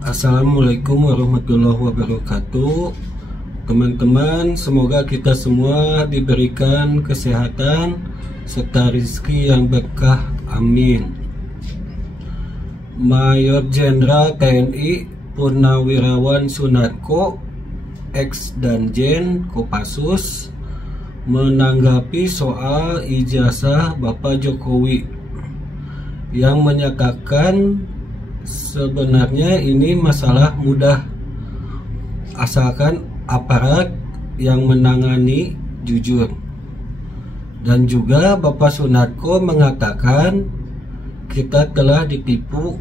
Assalamualaikum warahmatullahi wabarakatuh. Teman-teman, semoga kita semua diberikan kesehatan serta rezeki yang berkah, amin. Mayor Jenderal TNI Purnawirawan Sunarko X Danjen Kopassus menanggapi soal ijazah Bapak Jokowi yang menyatakan sebenarnya ini masalah mudah asalkan aparat yang menangani jujur. Dan juga Bapak Sunarko mengatakan kita telah ditipu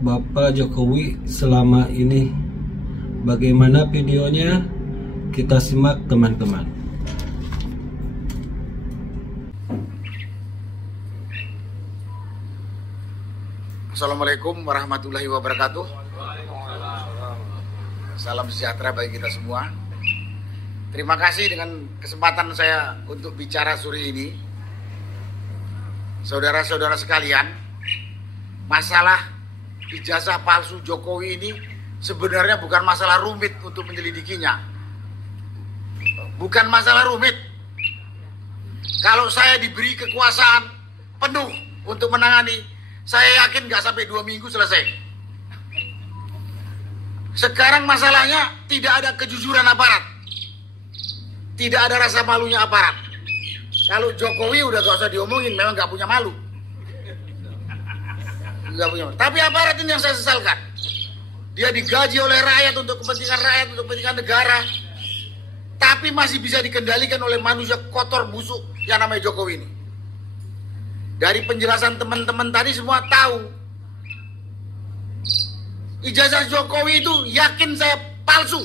Bapak Jokowi selama ini. Bagaimana videonya? Kita simak teman-teman. Assalamualaikum warahmatullahi wabarakatuh. Salam sejahtera bagi kita semua. Terima kasih dengan kesempatan saya untuk bicara sore ini. Saudara-saudara sekalian, masalah ijazah palsu Jokowi ini sebenarnya bukan masalah rumit untuk menyelidikinya. Bukan masalah rumit. Kalau saya diberi kekuasaan penuh untuk menangani, saya yakin nggak sampai 2 minggu selesai. Sekarang masalahnya tidak ada kejujuran aparat. Tidak ada rasa malunya aparat. Kalau Jokowi udah gak usah diomongin, memang nggak punya malu. Nggak punya malu. Tapi aparat ini yang saya sesalkan. Dia digaji oleh rakyat untuk kepentingan rakyat, untuk kepentingan negara. Tapi masih bisa dikendalikan oleh manusia kotor busuk yang namanya Jokowi ini. Dari penjelasan teman-teman tadi semua tahu ijazah Jokowi itu yakin saya palsu.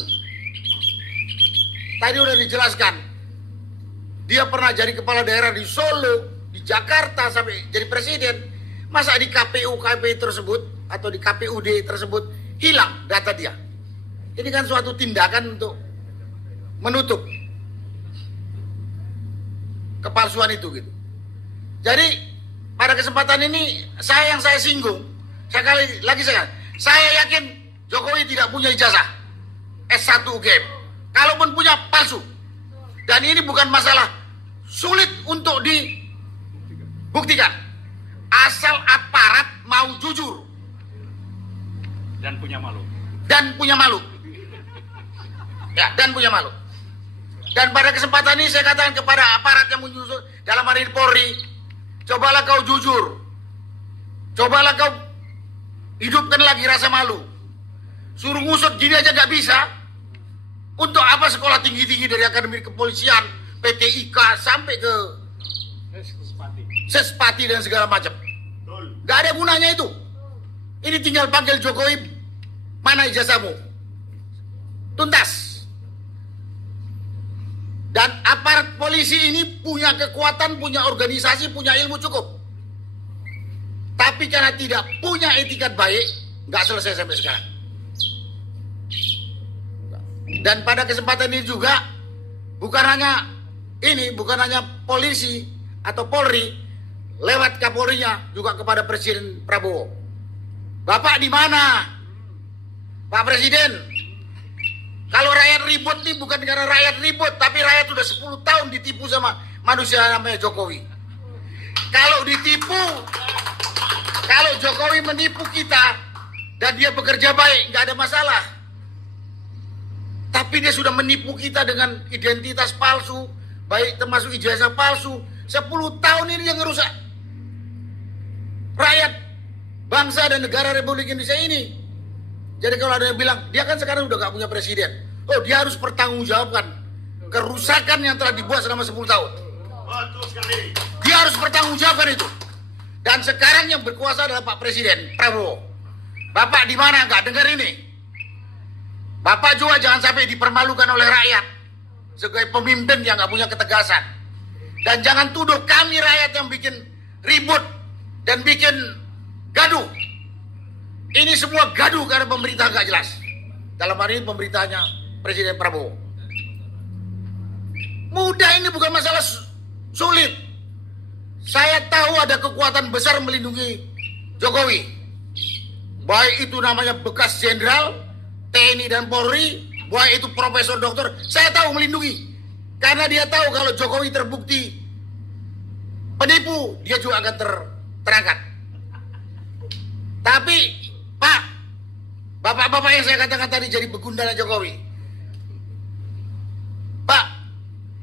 Tadi udah dijelaskan. Dia pernah jadi kepala daerah di Solo, di Jakarta sampai jadi presiden. Masa di KPU tersebut atau di KPUD tersebut hilang data dia? Ini kan suatu tindakan untuk menutup kepalsuan itu gitu. Jadi pada kesempatan ini saya singgung, saya yakin Jokowi tidak punya ijazah S1 UGM. Kalaupun punya, palsu. Dan ini bukan masalah sulit untuk dibuktikan. Asal aparat mau jujur dan punya malu. Ya, dan punya malu. Dan pada kesempatan ini saya katakan kepada aparat yang menyusun dalam hari ini Polri, cobalah kau jujur. Cobalah kau hidupkan lagi rasa malu. Suruh ngusut gini aja gak bisa. Untuk apa sekolah tinggi-tinggi dari Akademi Kepolisian, PT IKA sampai ke Sespati dan segala macam. Gak ada gunanya itu. Ini tinggal panggil Jokowi, mana ijazahmu? Tuntas. Dan aparat polisi ini punya kekuatan, punya organisasi, punya ilmu cukup. Tapi karena tidak punya etikat baik, nggak selesai sampai sekarang. Dan pada kesempatan ini juga bukan hanya polisi atau Polri, lewat Kapolrinya juga kepada Presiden Prabowo. Bapak di mana? Pak Presiden, kalau rakyat ribut nih bukan karena rakyat ribut, tapi rakyat sudah 10 tahun ditipu sama manusia namanya Jokowi. Kalau Jokowi menipu kita dan dia bekerja baik, nggak ada masalah. Tapi dia sudah menipu kita dengan identitas palsu, baik termasuk ijazah palsu. 10 tahun ini yang ngerusak rakyat, bangsa dan negara Republik Indonesia ini. Jadi kalau ada yang bilang, dia kan sekarang udah gak punya presiden. Oh, dia harus bertanggungjawabkan kerusakan yang telah dibuat selama 10 tahun. Dia harus bertanggungjawabkan itu. Dan sekarang yang berkuasa adalah Pak Presiden Prabowo. Bapak di mana? Gak dengar ini. Bapak juga jangan sampai dipermalukan oleh rakyat sebagai pemimpin yang gak punya ketegasan. Dan jangan tuduh kami rakyat yang bikin ribut dan bikin gaduh. Ini semua gaduh karena pemerintah gak jelas. Dalam hari ini pemerintahnya Presiden Prabowo. Mudah, ini bukan masalah sulit. Saya tahu ada kekuatan besar melindungi Jokowi. baik itu namanya bekas jenderal TNI dan Polri, baik itu profesor doktor, saya tahu melindungi. Karena dia tahu kalau Jokowi terbukti penipu, dia juga akan terangkat. Tapi Pak, bapak-bapak yang saya katakan tadi jadi begundala Jokowi, Pak,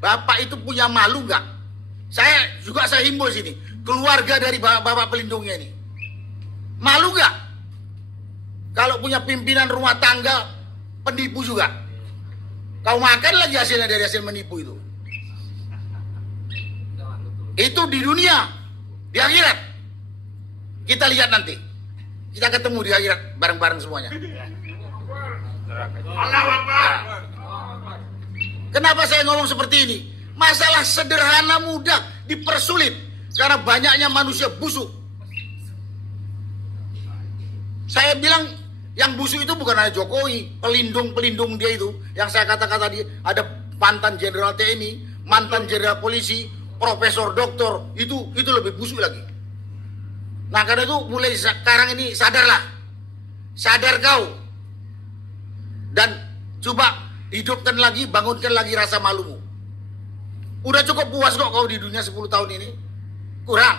bapak itu punya malu nggak? Saya himbau sini, keluarga dari bapak pelindungnya ini, malu nggak? Kalau punya pimpinan rumah tangga penipu juga, kau makan lagi hasilnya dari hasil menipu itu. Itu di dunia, di akhirat. Kita lihat nanti. Kita ketemu di akhirat bareng-bareng semuanya. Kenapa saya ngomong seperti ini? Masalah sederhana mudah dipersulit karena banyaknya manusia busuk. Saya bilang yang busuk itu bukan hanya Jokowi, pelindung dia itu. Yang saya katakan tadi, ada mantan jenderal TNI, mantan jenderal polisi, profesor doktor, itu lebih busuk lagi. Nah karena itu mulai sekarang ini sadarlah, sadar kau, dan coba hidupkan lagi, bangunkan lagi rasa malumu. Udah cukup puas kok kau di dunia 10 tahun ini? Kurang.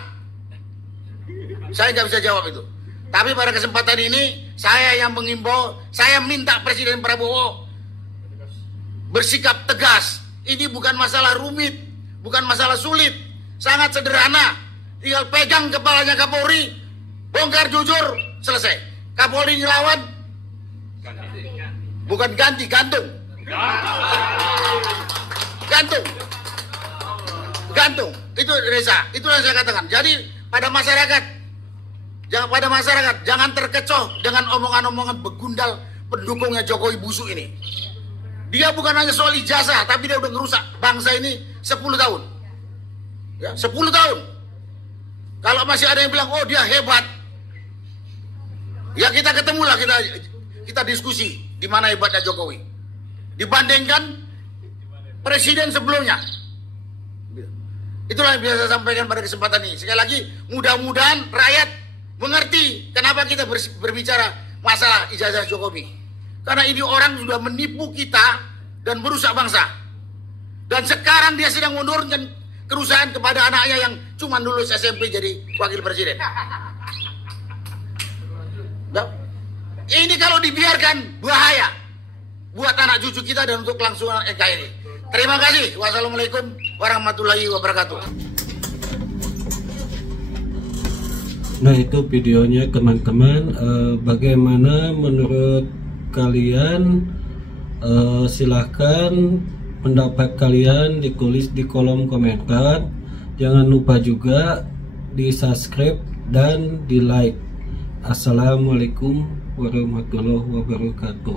Saya nggak bisa jawab itu. Tapi pada kesempatan ini saya yang mengimbau, saya minta Presiden Prabowo bersikap tegas. Ini bukan masalah rumit, bukan masalah sulit, sangat sederhana. Tinggal pegang kepalanya Kapolri, bongkar jujur, selesai. Kapolri ngelawan, bukan ganti, gantung. Gantung. Itu Reza, itu yang saya katakan. Jadi pada masyarakat, jangan terkecoh dengan omongan-omongan begundal pendukungnya Jokowi busuk ini. Dia bukan hanya soal ijazah, tapi dia udah ngerusak bangsa ini 10 tahun. Ya, 10 tahun. Kalau masih ada yang bilang, oh dia hebat, ya kita ketemulah, kita diskusi di mana hebatnya Jokowi dibandingkan presiden sebelumnya. Itulah yang biasa saya sampaikan pada kesempatan ini. Sekali lagi, mudah-mudahan rakyat mengerti kenapa kita berbicara masalah ijazah Jokowi. Karena ini orang sudah menipu kita dan merusak bangsa. Dan sekarang dia sedang menurunkan kerusakan kepada anaknya yang cuma lulus SMP jadi wakil presiden. Nah, ini kalau dibiarkan bahaya buat anak cucu kita dan untuk kelangsungan NKRI. Terima kasih. Wassalamualaikum warahmatullahi wabarakatuh. Nah itu videonya teman-teman. Bagaimana menurut kalian? Silahkan pendapat kalian ditulis di kolom komentar. Jangan lupa juga di subscribe dan di like. Assalamualaikum warahmatullahi wabarakatuh.